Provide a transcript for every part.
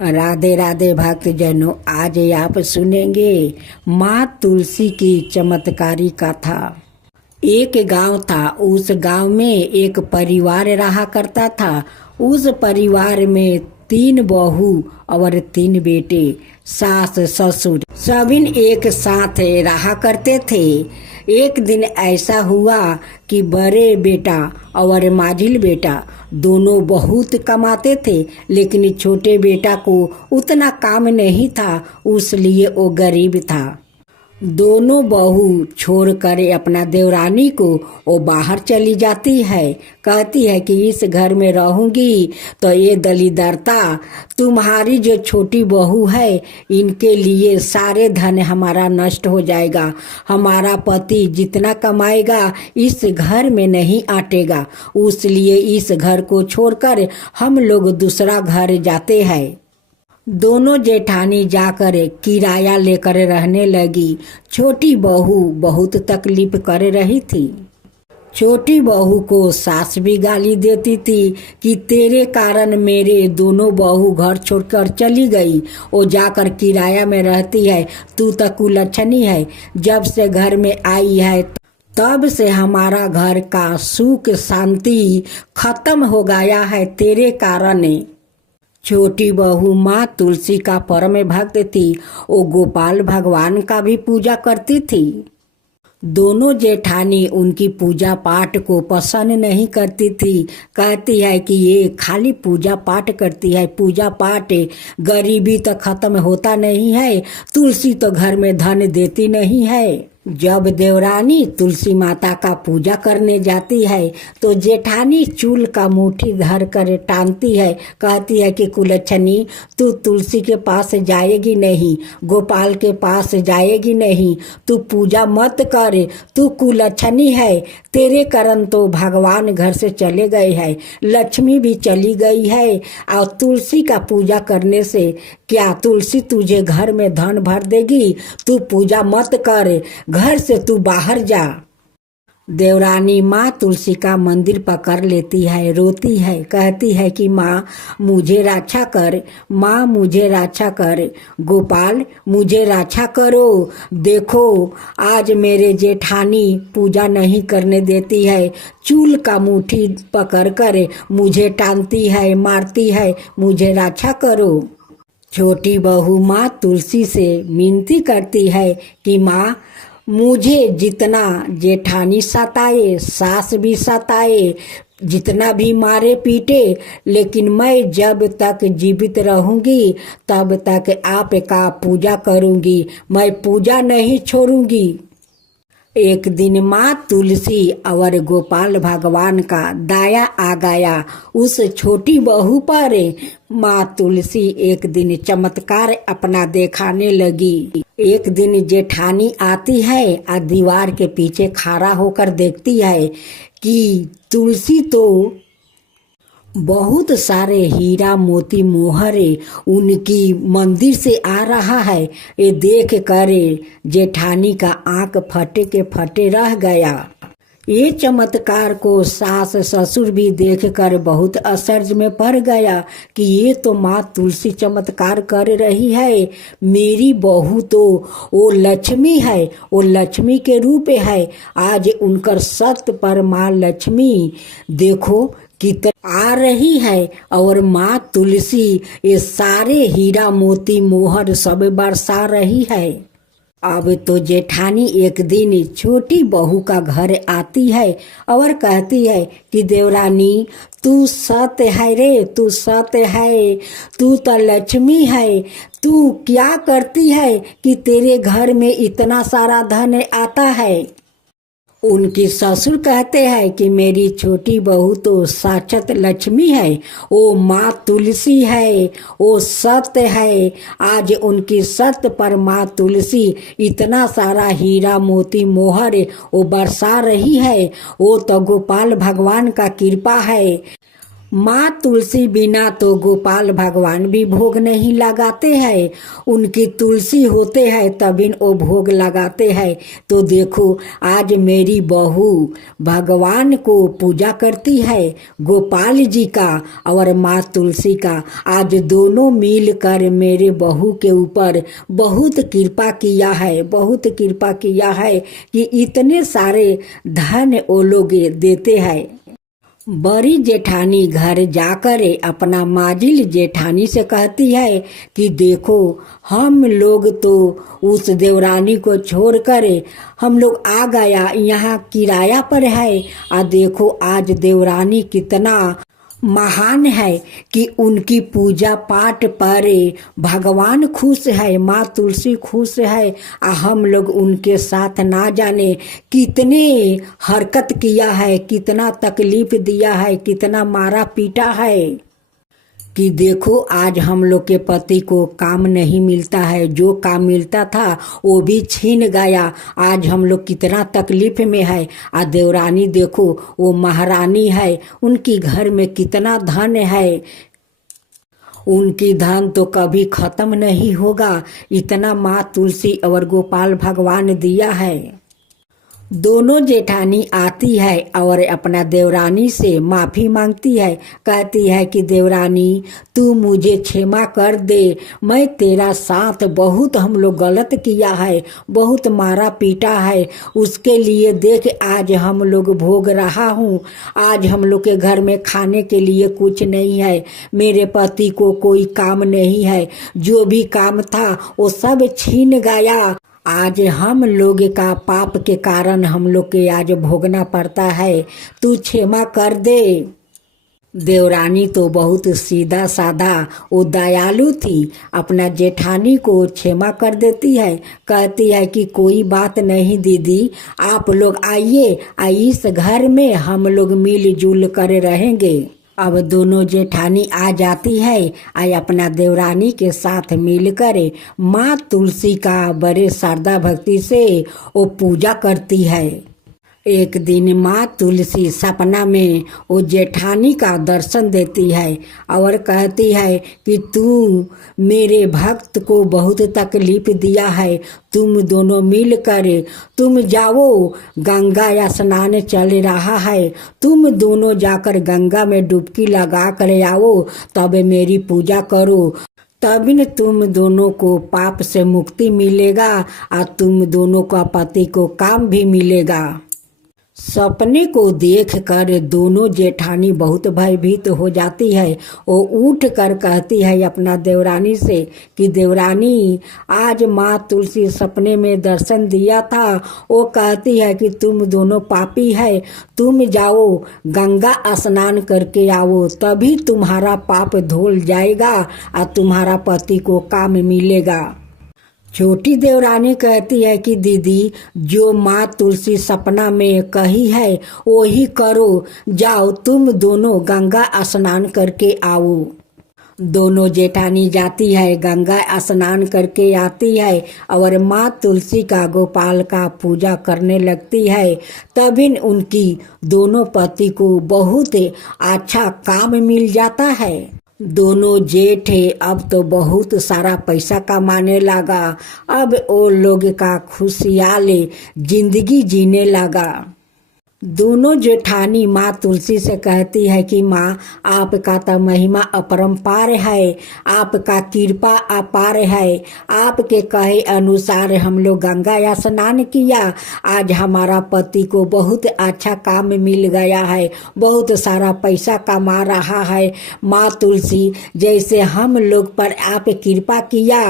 राधे राधे भक्तजनों, आज आप सुनेंगे माँ तुलसी की चमत्कारी कथा। एक गांव था। उस गांव में एक परिवार रहा करता था। उस परिवार में 3 बहू और 3 बेटे, सास ससुर सभी एक साथ रहा करते थे। एक दिन ऐसा हुआ कि बड़े बेटा और माझिल बेटा दोनों बहुत कमाते थे, लेकिन छोटे बेटा को उतना काम नहीं था, इसलिए वो गरीब था। दोनों बहू छोड़कर अपना देवरानी को वो बाहर चली जाती है। कहती है कि इस घर में रहूंगी तो ये दलिदरता, तुम्हारी जो छोटी बहू है इनके लिए सारे धन हमारा नष्ट हो जाएगा। हमारा पति जितना कमाएगा इस घर में नहीं आटेगा, इसलिए इस घर को छोड़कर हम लोग दूसरा घर जाते हैं। दोनों जेठानी जाकर किराया लेकर रहने लगी। छोटी बहू बहुत तकलीफ कर रही थी। छोटी बहू को सास भी गाली देती थी कि तेरे कारण मेरे दोनों बहू घर छोड़कर चली गई, वो जाकर किराया में रहती है, तू तो कुलच्छनी है। जब से घर में आई है तब से हमारा घर का सुख शांति खत्म हो गया है तेरे कारण। छोटी बहू माँ तुलसी का परम भक्त थी। वो गोपाल भगवान का भी पूजा करती थी। दोनों जेठानी उनकी पूजा पाठ को पसंद नहीं करती थी। कहती है कि ये खाली पूजा पाठ करती है, पूजा पाठ, गरीबी तो खत्म होता नहीं है, तुलसी तो घर में धन देती नहीं है। जब देवरानी तुलसी माता का पूजा करने जाती है तो जेठानी चूल का मुट्ठी धर कर टांगती है। कहती है कि कुलच्छनी, तू तुलसी के पास जाएगी नहीं, गोपाल के पास जाएगी नहीं, तू पूजा मत कर, तू कुलच्छनी है। तेरे कारण तो भगवान घर से चले गए हैं, लक्ष्मी भी चली गई है, और तुलसी का पूजा करने से क्या तुलसी तुझे घर में धन भर देगी? तू पूजा मत कर, घर से तू बाहर जा। देवरानी माँ तुलसी का मंदिर पकड़ लेती है, रोती है, कहती है कि माँ मुझे रक्षा कर, माँ मुझे रक्षा कर, गोपाल मुझे रक्षा करो। देखो आज मेरे जेठानी पूजा नहीं करने देती है, चूल का मुट्ठी पकड़कर मुझे टांगती है, मारती है, मुझे रक्षा करो। छोटी बहू माँ तुलसी से विनती करती है कि माँ मुझे जितना जेठानी सताए, सास भी सताए, जितना भी मारे पीटे, लेकिन मैं जब तक जीवित रहूंगी तब तक आपका पूजा करूंगी, मैं पूजा नहीं छोड़ूंगी। एक दिन माँ तुलसी और गोपाल भगवान का दया आ गया उस छोटी बहू पर। माँ तुलसी एक दिन चमत्कार अपना दिखाने लगी। एक दिन जेठानी आती है और दीवार के पीछे खड़ा होकर देखती है कि तुलसी तो बहुत सारे हीरा मोती मोहरे उनकी मंदिर से आ रहा है। ये देख कर जेठानी का आंख फटे के फटे रह गया। ये चमत्कार को सास ससुर भी देखकर बहुत आश्चर्य में पड़ गया कि ये तो माँ तुलसी चमत्कार कर रही है, मेरी बहू तो वो लक्ष्मी है, वो लक्ष्मी के रूप है। आज उनकर सत्य पर माँ लक्ष्मी देखो कितना आ रही है, और माँ तुलसी ये सारे हीरा मोती मोहर सब बरसा रही है। अब तो जेठानी एक दिन छोटी बहू का घर आती है और कहती है कि देवरानी तू सत्य है रे, तू सत्य है, तू तो लक्ष्मी है, तू क्या करती है कि तेरे घर में इतना सारा धन आता है। उनकी ससुर कहते हैं कि मेरी छोटी बहू तो साक्षात लक्ष्मी है, वो माँ तुलसी है, वो सत्य है। आज उनकी सत्य पर माँ तुलसी इतना सारा हीरा मोती मोहर वो बरसा रही है, वो तो गोपाल भगवान का कृपा है। माँ तुलसी बिना तो गोपाल भगवान भी भोग नहीं लगाते हैं। उनकी तुलसी होते हैं तभी वो भोग लगाते हैं। तो देखो आज मेरी बहू भगवान को पूजा करती है, गोपाल जी का और माँ तुलसी का। आज दोनों मिलकर मेरे बहू के ऊपर बहुत कृपा किया है, बहुत कृपा किया है कि इतने सारे धन वो लोग देते हैं। बड़ी जेठानी घर जाकर अपना माजिल जेठानी से कहती है कि देखो हम लोग तो उस देवरानी को छोड़कर हम लोग आ गया, यहाँ किराया पर है। और देखो आज देवरानी कितना महान है कि उनकी पूजा पाठ पर भगवान खुश है, माँ तुलसी खुश है। हम लोग उनके साथ ना जाने कितने हरकत किया है, कितना तकलीफ दिया है, कितना मारा पीटा है कि देखो आज हम लोग के पति को काम नहीं मिलता है, जो काम मिलता था वो भी छीन गया। आज हम लोग कितना तकलीफ में है। आ देवरानी देखो वो महारानी है, उनकी घर में कितना धन है, उनकी धन तो कभी खत्म नहीं होगा। इतना माँ तुलसी और गोपाल भगवान दिया है। दोनों जेठानी आती है और अपना देवरानी से माफ़ी मांगती है। कहती है कि देवरानी तू मुझे क्षमा कर दे, मैं तेरा साथ बहुत हम लोग गलत किया है, बहुत मारा पीटा है, उसके लिए देख आज हम लोग भोग रहा हूँ। आज हम लोग के घर में खाने के लिए कुछ नहीं है, मेरे पति को कोई काम नहीं है, जो भी काम था वो सब छीन गया। आज हम लोग का पाप के कारण हम लोग के आज भोगना पड़ता है, तू क्षमा कर दे। देवरानी तो बहुत सीधा साधा वो दयालु थी, अपना जेठानी को क्षमा कर देती है। कहती है कि कोई बात नहीं दीदी, आप लोग आइए, इस घर में हम लोग मिलजुल कर रहेंगे। अब दोनों जेठानी आ जाती है, अपना देवरानी के साथ मिलकर माँ तुलसी का बड़े श्रद्धा भक्ति से वो पूजा करती है। एक दिन माँ तुलसी सपना में वो जेठानी का दर्शन देती है और कहती है कि तू मेरे भक्त को बहुत तकलीफ दिया है, तुम दोनों मिलकर तुम जाओ, गंगा स्नान चल रहा है, तुम दोनों जाकर गंगा में डुबकी लगा कर आओ, तब मेरी पूजा करो, तभी न तुम दोनों को पाप से मुक्ति मिलेगा और तुम दोनों का पति को काम भी मिलेगा। सपने को देखकर दोनों जेठानी बहुत भयभीत हो जाती है। वो उठ कर कहती है अपना देवरानी से कि देवरानी आज माँ तुलसी सपने में दर्शन दिया था, वो कहती है कि तुम दोनों पापी है, तुम जाओ गंगा स्नान करके आओ, तभी तुम्हारा पाप धुल जाएगा और तुम्हारा पति को काम मिलेगा। छोटी देवरानी कहती है कि दीदी जो माँ तुलसी सपना में कही है वही करो, जाओ तुम दोनों गंगा स्नान करके आओ। दोनों जेठानी जाती है, गंगा स्नान करके आती है और माँ तुलसी का गोपाल का पूजा करने लगती है। तभी उनकी दोनों पति को बहुत अच्छा काम मिल जाता है। दोनों जेठ अब तो बहुत सारा पैसा कमाने लगा, अब वो लोग का खुशहाल जिंदगी जीने लगा। दोनों जेठानी माँ तुलसी से कहती है कि माँ आपका तो महिमा अपरंपार है, आपका कृपा अपार है, आपके कहे अनुसार हम लोग गंगा स्नान किया, आज हमारा पति को बहुत अच्छा काम मिल गया है, बहुत सारा पैसा कमा रहा है। माँ तुलसी जैसे हम लोग पर आप कृपा किया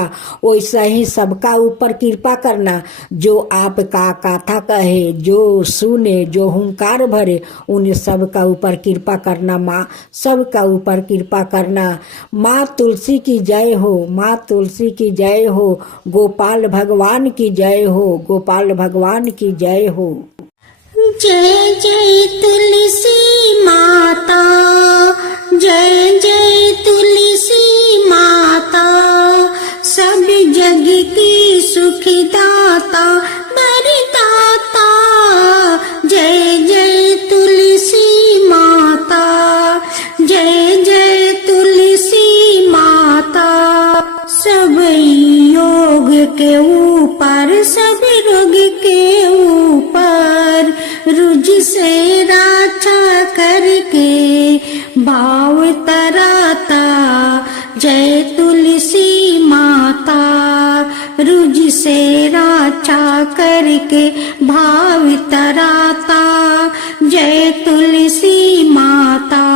वैसे ही सबका ऊपर कृपा करना, जो आपका कथा कहे, जो सुने, जो हुंकार भरे, उन सब का ऊपर कृपा करना माँ, सब का ऊपर कृपा करना। माँ तुलसी की जय हो, माँ तुलसी की जय हो, गोपाल भगवान की जय हो, गोपाल भगवान की जय हो। जय जय तुलसी माता, जय जय तुलसी माता, सब जग की सुखदाता वरदाता। जय जय तुलसी माता, जय के भाव तराता। जय तुलसी माता।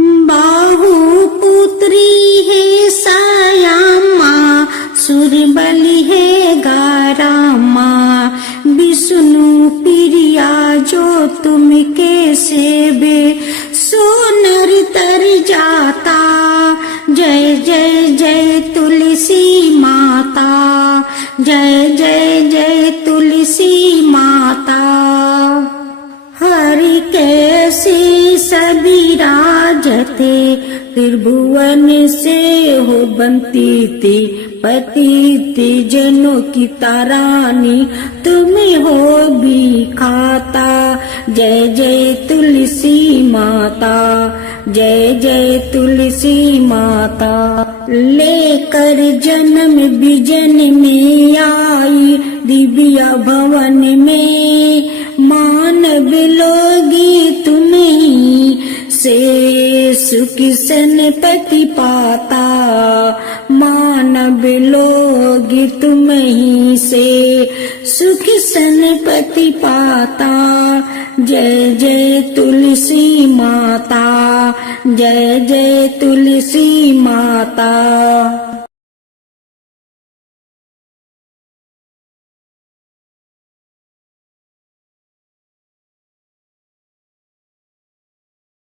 बाहु पुत्री है सयामा, सुरबली है गारामा। विष्णु प्रिया जो तुम के सेवे, सो नर तर जाता। जय जय जय तुलसी माता। जय जय जय तुलसी माता। हरि कैसे सभी राजते, त्रिभुवन से हो बनती थी। पतित जनों की तारानी, तुम हो भी खाता। जय जय तुलसी माता। जय जय तुलसी माता। लेकर जन्म बिजन में आई, दिव्य भवन में। मानव लोगी तुम ही से सुख सनपति पाता। मानव लोगी तुम ही से सुख सनपति पाता। जय जय तुलसी माता। जय जय तुलसी माता।